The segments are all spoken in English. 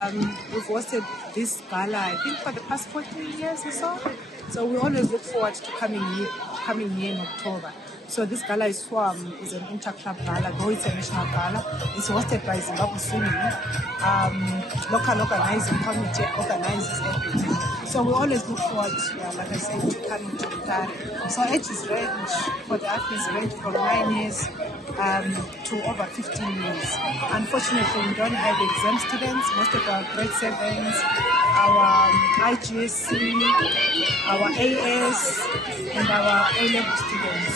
We've hosted this gala, I think, for the past 14 years or so. So we always look forward to coming here in October. So this gala is an inter-club gala, though it's a national gala. It's hosted by Zimbabwe Swimming. Local organizing committee organizes everything. So we always look forward, like I said, to coming to Mutare. So ages range for the athletes range from 9 years to over 15 years. Unfortunately, we don't have exam students. Most of our grade 7s, our IGSC, our AS, and our A-level students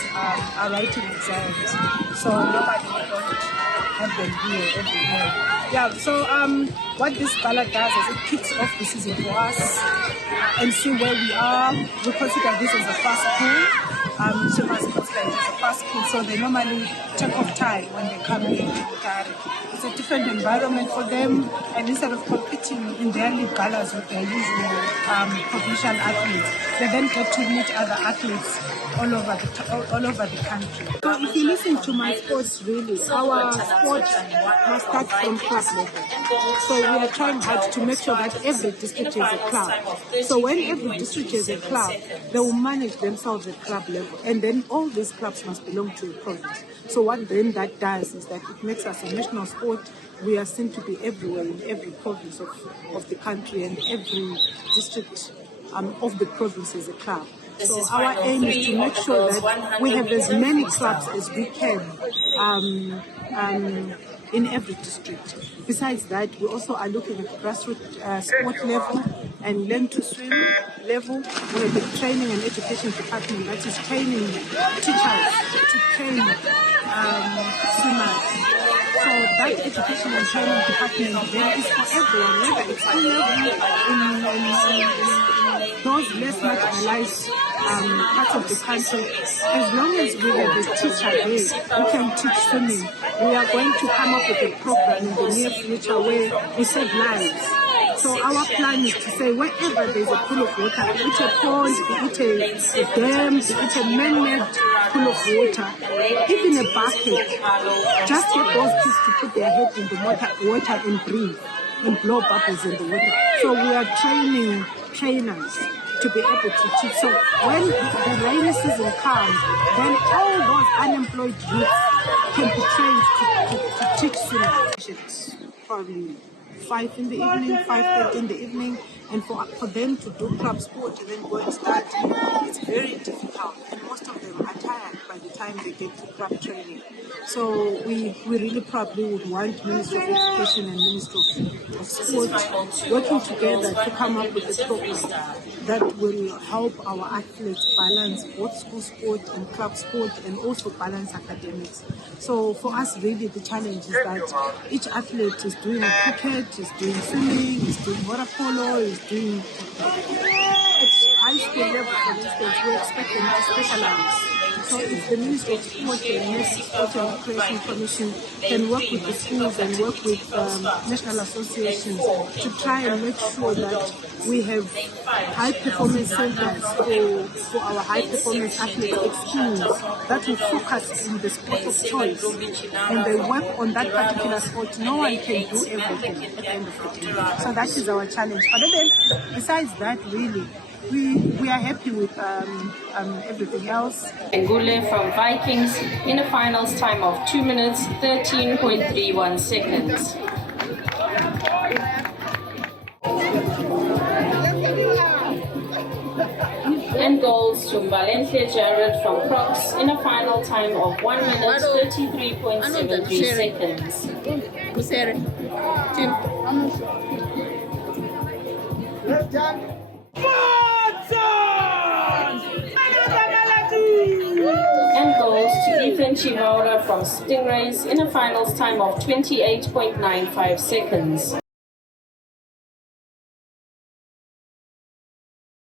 are writing exams. So normally we don't have them here every year. Yeah, so what this gala does is it kicks off the season for us and see where we are. We consider this as a fast pool. Swimmers consider it as a fast pool, so they normally take off time when they come here to Mutare. It's a different environment for them, and instead of competing in their league galas with their usual provincial athletes, they then get to meet other athletes all over the country. So if you listen to my sports, really, our sport must start from club level. So we are trying hard to make sure that every district is a club. So when every district is a club, they will manage themselves at club level, and then all these clubs must belong to a province. So what then that does is that it makes us a national sport. We are seen to be everywhere in every province of the country, and every district of the province is a club. So our aim is to make sure that we have as many clubs as we can in every district. Besides that, we also are looking at grassroots sport level and learn to swim level. We have the training and education department that is training teachers to train swimmers. So that education and training department there is for everyone, whether it's in those less marginalized parts of the country. As long as we have a teacher there who can teach swimming, we are going to come up with a program in the near future where we save lives. So our plan is to say wherever there's a pool of water, be it a pond, be it a dam, be it a man-made pool of water, even a bucket, just get those kids to put their head in the water and breathe and blow bubbles in the water. So we are training trainers to be able to teach. So when the rainy season comes, then all those unemployed youths can be trained to teach swimming. Probably 5 in the evening, 5:30 in the evening, and for them to do club sport and then go and start, it's very difficult, and most of them are tired by the time they get to club training. So we really probably would want Ministry of Education and Ministry of Sport working together to come up with a program that will help our athletes balance both school sport and club sport, and also balance academics. So for us, really, the challenge is that each athlete is doing cricket, is doing swimming, is doing water polo, is doing at high school level, for instance, we expect them to specialize. So if the Ministry of Sport and National Sport and Recreation Commission can work with the schools and work with national associations to try and make sure that we have high performance centers for our high performance athletes with schools that will focus in the sport of choice, and they work on that particular sport. No one can do everything at the end of the day. So that is our challenge. But then besides that, really, we are happy with everything else. Ngule from Vikings in a finals time of 2 minutes 13.31 seconds. And goals to Valencia Jared from Crocs in a final time of 1 minute 33.73 seconds. And goals to Ethan Chimaura from Stingrays in a finals time of 28.95 seconds.